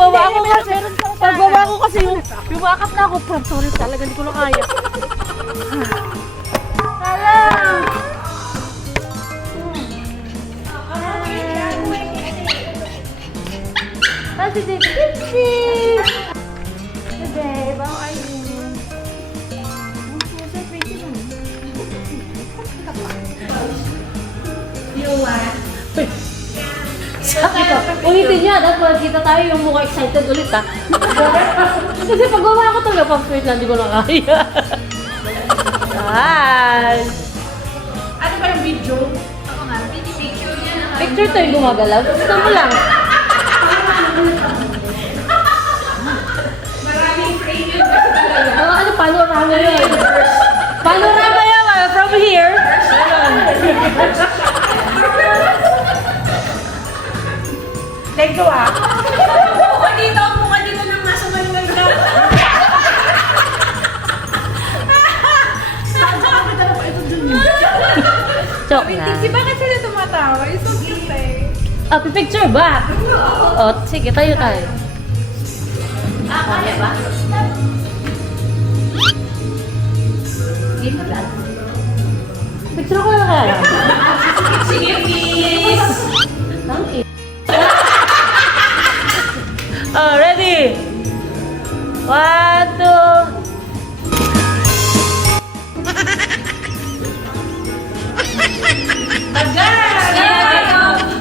pagbaba ko kasi yumakap na ako. Sorry talaga, hindi ko na kaya. Alam! Si Baby! Babe, how are you? You what? Sabi ko, ulitin niya. Dapat kita tayo yung mukha excited ulit ha. Kasi pag gumawa ko talaga, pang-sweet lang, hindi ko na kaya. Hi! Ano ba yung video? Ako nga, picture niya. Picture to yung gumagalaw. Gusto mo lang. Maraming frame yun kasi talaga. Ano, panorama yun? Panorama yun, from here. Leg ko ah. Mukha dito nang nasa malingal ka. Joke na. Bakit sila tumatawa? It's so cute eh. Pipicture ba? O, sige, tayo. Kaya ba? Game lang. Picture ko na kaya. Sige, please. Oh, ready? 1, 2.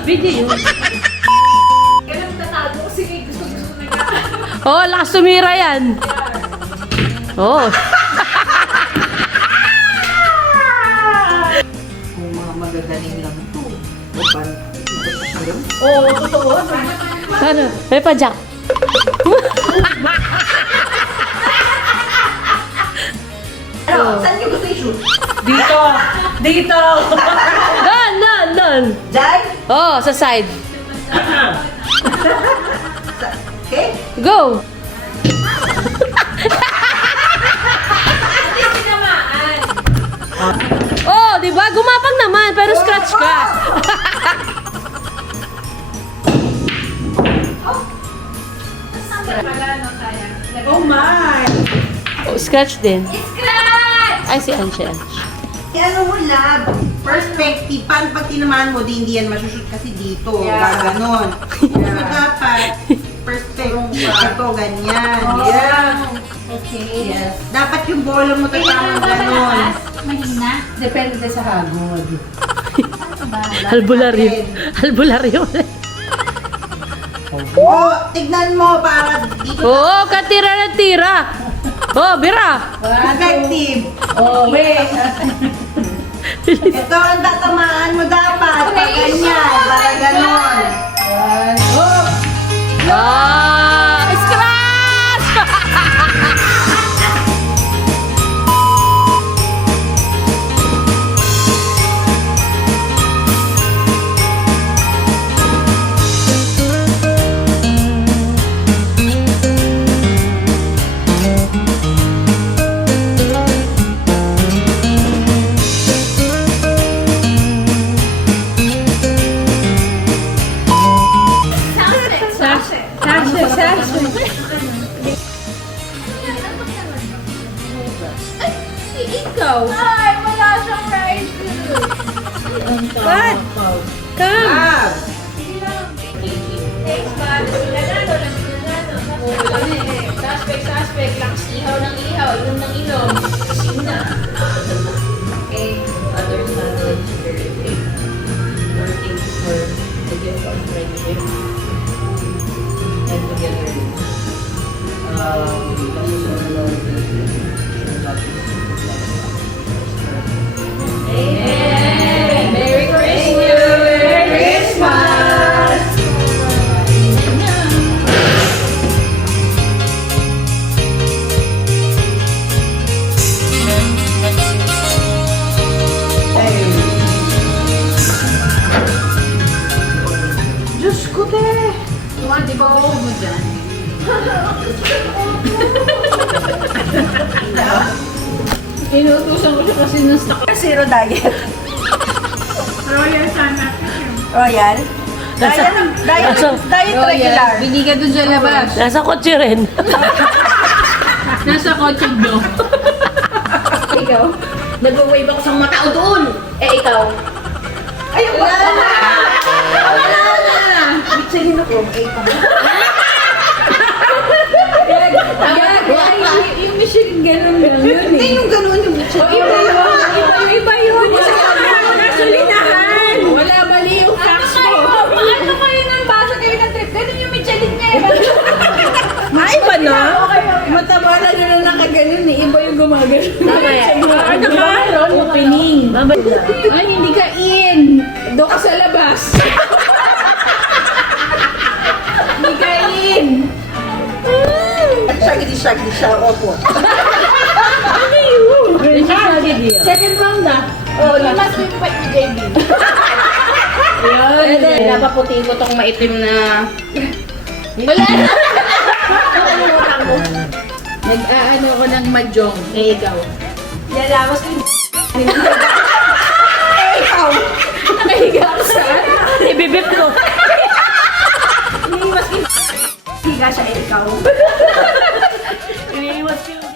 Video yun. Ganun tatalo ko. Sige, gusto na ka. Oh, lakas tumira yan. Oh. Kung mga magagaling lang ito. O parang Oo, totoo. Ano? May pa-jack. Ano? Saan yung gusto i-shoot? Dito. Doon. Diyan? Oh, sa side. Okay? Go. Oh, di ba? Gumapang naman, pero scratch ka. Oh my! Oh, scratch din. Scratch! Ay, si Anche. Ano mo, lab? Perspective. Paano pag tinamaan mo, di hindi yan masushoot kasi dito. Gaganon. So, dapat, perspective. Ito, ganyan. Yeah. Okay. Yes. Dapat yung bola mo tatamang ganon. Mahina? Depende sa hagod. Albularyo. Oh, tignan mo para dito. Oo, katira na tira. Oh, bira. Perspective. Oh, wait. Ito ang tatamaan mo dapat. Pag ganyan, para ganon. Scratch! Ikaw. Ay, wala siyang rice. What? Come. Ah, Thanks, man. Suspect. Lakas ihaw ng ihaw. Inom ng inom. Sino na? Okay. Other knowledge, working for the gift of friendship and togetherness. Hey, Merry Christmas! Merry Christmas! Diyos ko, te. Di ba ako mo dyan? Inutusan ko siya kasi nasta Zero diet. Royal sana. Royal. Diet regular. Bili ka dun sa labas. Nasa kotse rin. Nasa kotse do. Ikaw, nag-wave ako sa mga tao doon. Eh, ikaw. Ayun, wala na. Wala na! Michelin ako. Yung Michelin ganun lang yun Hindi eh. yung ganun yung Michelin. Iba yun. Gasolinahan. Wala mali yung facts mo. Ano kayo nang basa kayo ng trip? Ganun yung Michelin niya eh. Ay, iba na? Mataba na gano'n nakaganon eh. Iba yung gumagano. Ano ka? Opening. Ay, hindi ka in. Doon ka sa labas. Hindi ka in. Shaggy siya. Opo. Second round na. Oh, you must be fight with JB. Yun. Napaputi ko tong maitim na... Wala na! Nag-aano ko ng mahjong. Eh, ikaw. Yalamas ko Ikaw. Nakahiga ka saan? Ibibip ko. higa siya eh, ikaw. Iniiwas ko yung...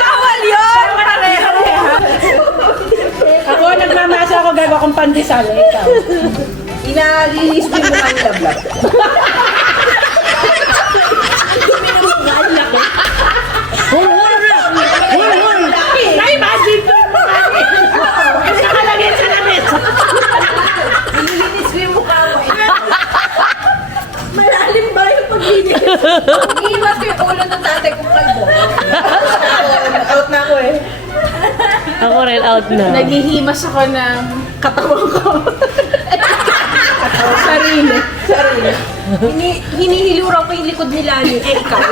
Bawal yun! Ako, nagmamasa ako gago akong pandesal. Ikaw. Inalinis ko yung mga lablab. Ay, magic ko! Nakalagay sa labis! Nilinis ko yung mukha mo. Malalim ba yung paglinis? Iiwas ko yung ulo ng tatay kong kalbo. Out na ako eh. Ako rin out na. Naghihimas ako ng katawan ko. Sarili. Hinihiluraw ko yung likod ni Lani. Eh, ikaw.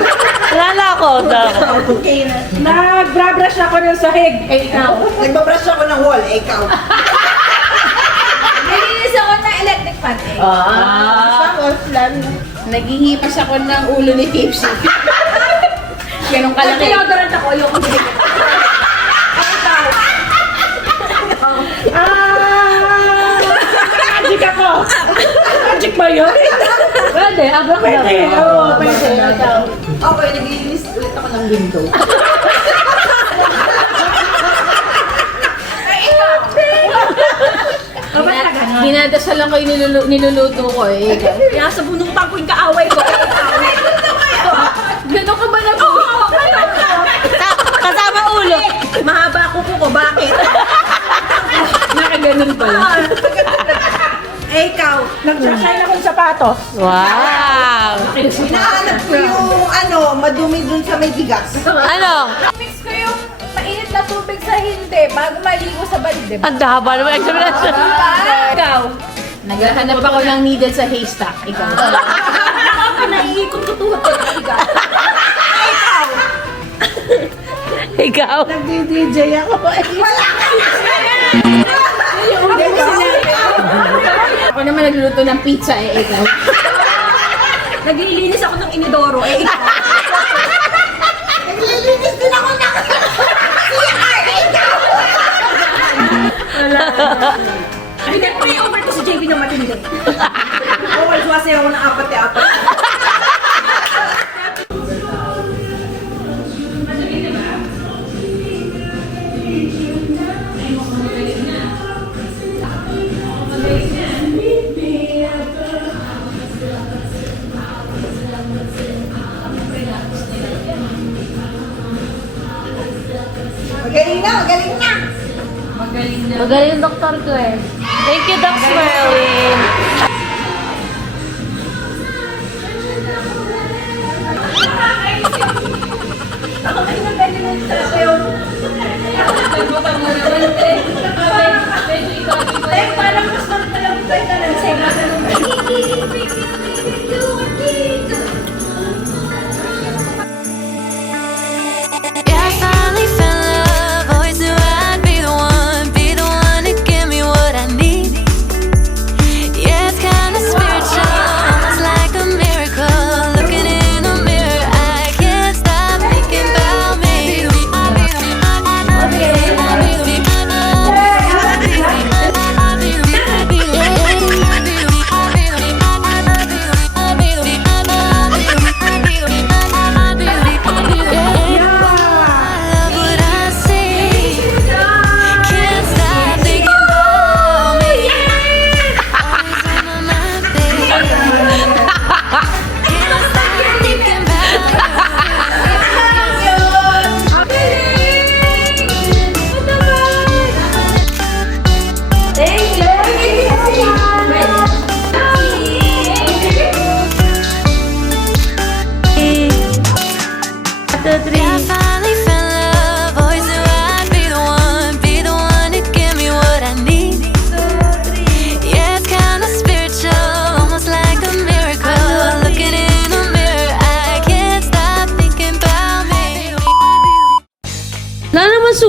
Wala ako, out na ako. Okay na. Nagbra-brush ako ng sahig. Eh, ikaw. Nagbabrush ako ng wall. Ikaw. Nilinis ako ng electric fan eh. Tapos, Naghihimas ako ng ulo ni Tipsy. Ganun Kasi kalaki. deodorant ako, yung kumigit. magic ako. Magic ba yun? Pwede, abrak na. Pwede. Oo, pwede. Okay, naglilinis ulit ako ng window. Dinadasalan ko yung niluluto ko eh. Kaya sa bunong ko yung kaaway ko. Gano'n ka ba na po? Kasama ulo. Mahaba kuko ko, bakit? Nakaganon pala. Eh, ikaw. Nag-shine ako ng sapatos. Wow! Hinahanap ko yung madumi dun sa may bigas. Ano? Mix ko yung mainit na tubig sa hindi bago maligo sa balde. Ang haba naman explanation. Ikaw. Naghahanap ako ng needle sa haystack. Ikaw. Ako naiikot ko tuhod ko. Ikaw? Nag-DJ ako. Wala Ako naman nagluluto ng pizza eh. Ikaw. Naglilinis ako ng inidoro. Eh, ikaw. Naglilinis din ako ng... Hindi ko i-over ko si JB na matindi. Bawal suwasay ako ng apat-apat. Magaling na, magaling na! Magaling yung doktor ko eh. Thank you, Doc Smerlin. Parang mas talagang tayo na lang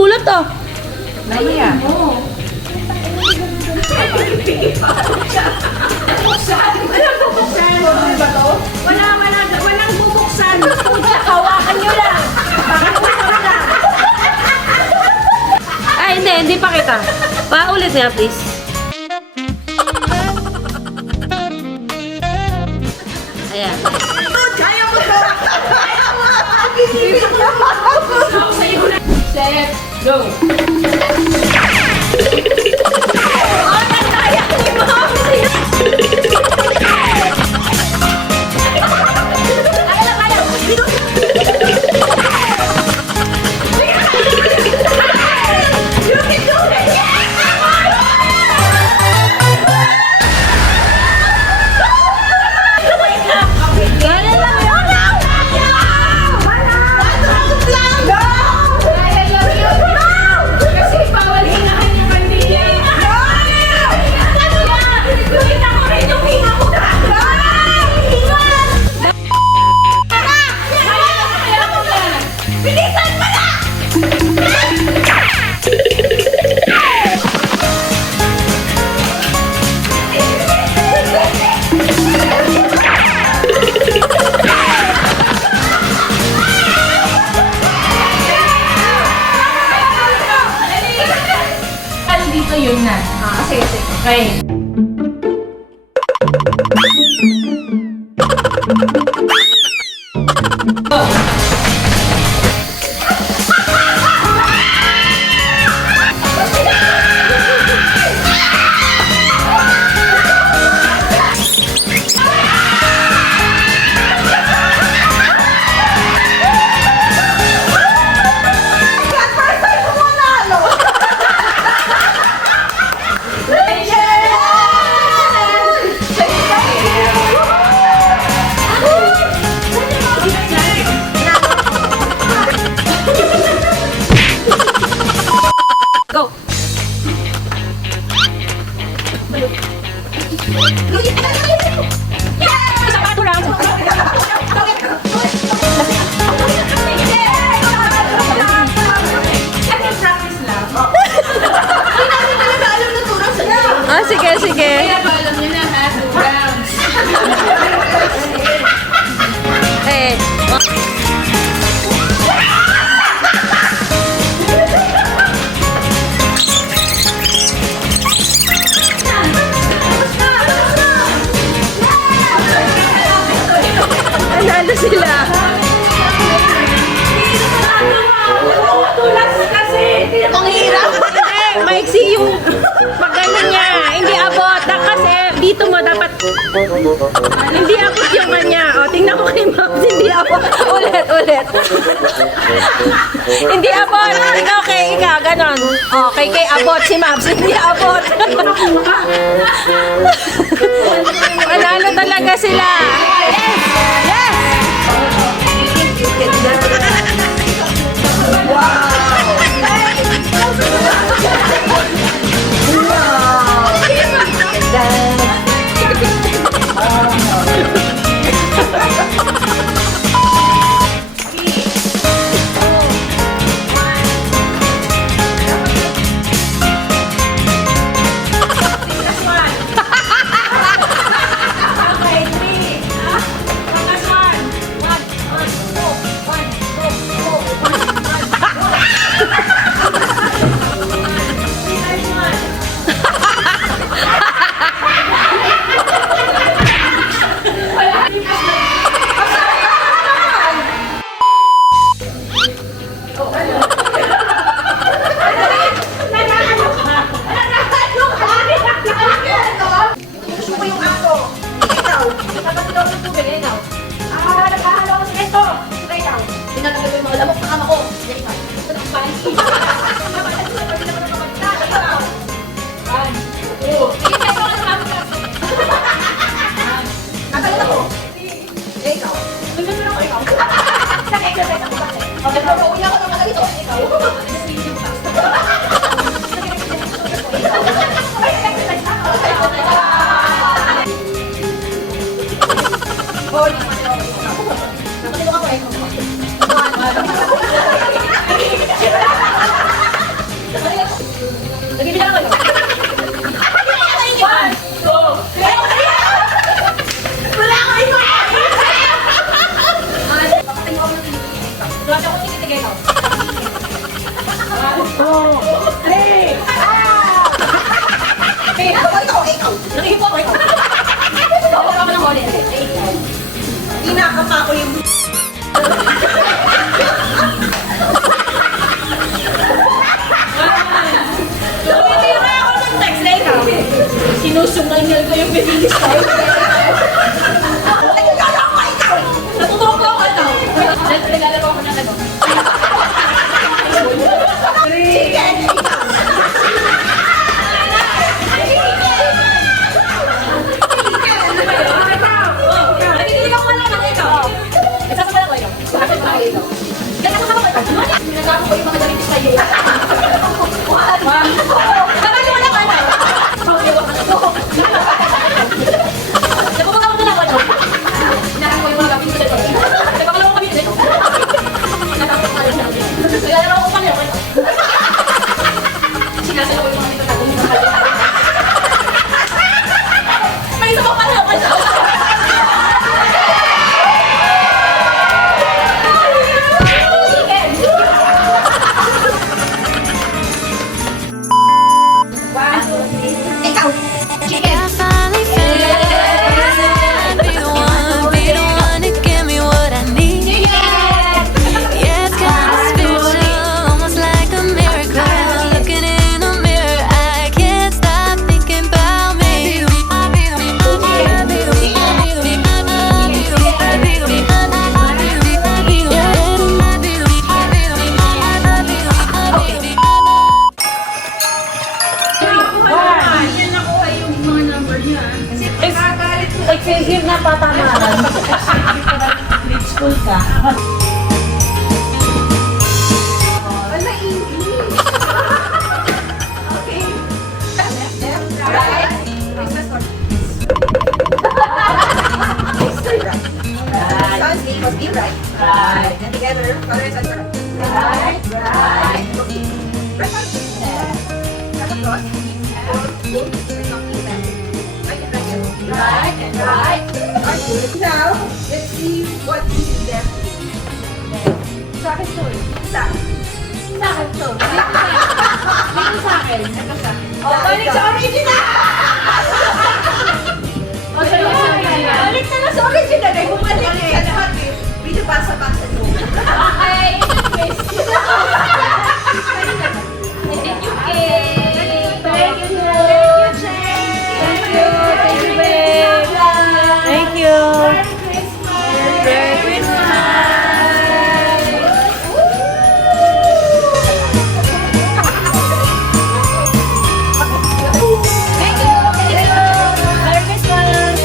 sulat ah. Mamaya. Walang bubuksan. Hawakan nyo lang. Ay, hindi pa kita. Paulit nga, please. Ayan. Kaya mo to! Set, go! Kasi bawal hinahan yung kandila. Kita ko rin yung hina ko. Bilisan mo na! Dito yun na. Sige. Okay. Go! Sapato lang. Ah, sige. Kaya ba alam niyo na ha? 2 rounds. Eh. Nanalo sila. Ang hirap. Maiksi yung pagano niya. Hindi abot. Kasi dito mo dapat hindi abot yung kanya. O, tingnan ko kay Mams. Hindi abot. Ulit. Hindi abot. Ikaw kay ikaw. Ganon. O, kay abot si Mams. Hindi abot. Manalo talaga sila. Yes! kinakapa ko yung... Tumitiyo nga ako ng text na ikaw. Sinusungangal ko yung bibilis tayo. Natutuwa ko ako ito. Nagregalo ako ng ano. Nakikinig ako lang ng ikaw. Nagsasabala ko ikaw. Bakit ba ikaw? Nagsasabala ko ikaw. Nagkakaroon ko yung mga galing sa iyo. Kapag mo na ka na. Napupunta ko na ako. Hinahan ko yung mga galing sa iyo. Nagkakalaw ko kami dito. Nagkakalaw ko kami. Sinasalaw ko yung mga dito. May isa pa pala ako ito. I finally found be the one to give me what I need. Yeah, it's kinda spiritual, almost like a miracle. Looking in the mirror, I can't stop thinking about me. Exigir na patamaran. Grade school ka. Sounds it must be right. Right. And together, colors and right. Right. Right. Okay. Right. Cut across. Right and right. Okay, now, let's see what is left. Sa akin to eh. Sa Sa akin to. Dito sa akin. Ito sa akin. Oh, balik sa original! O, sa iyo sa akin. Balik na lang sa original. Ay, bumalik. That's what we video pasa-pasa to. Okay. Thank you, Kate. Thank you. Thank you, babe. Thank you. Merry Christmas. Thank you. Merry Christmas.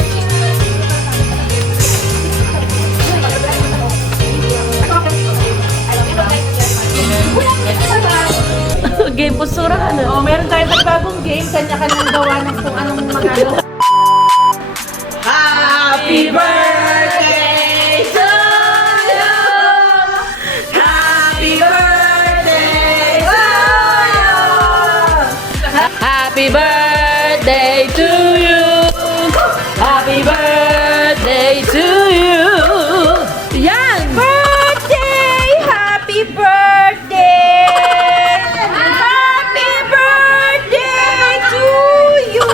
Game postura ka na. Oh, meron tayong nagbagong game. Kanya-kanyang gawa ng kung anong magano. Happy birthday to you! Happy birthday to you! Happy birthday to you. Happy birthday to you. Yan! Birthday! Happy birthday! Happy birthday to you!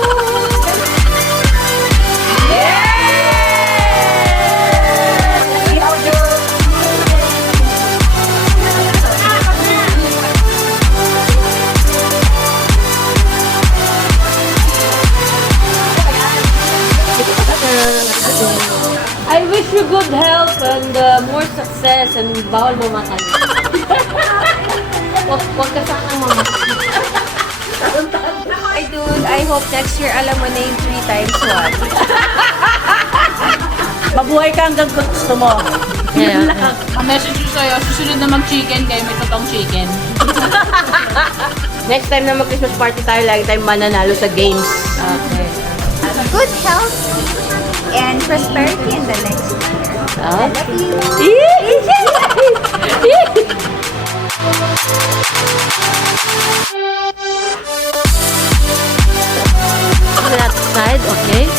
I wish you good health and more success and bawal mamatay. Huwag ka sanang mamatay. Ay, dude, I hope next year alam mo na yung 3 times 1. Mabuhay ka hanggang gusto mo. Yeah. Ang message ko sa'yo, susunod na mag-chicken kayo, may totoong chicken. Next time na mag-Christmas party tayo, lagi tayong mananalo sa games. Okay. Good health and prosperity in the next year. I love you. That side, okay?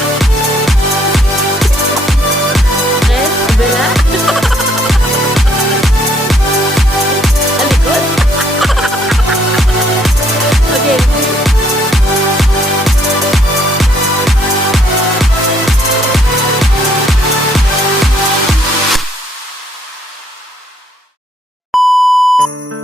Okay, kabila. Alikot. Okay. you.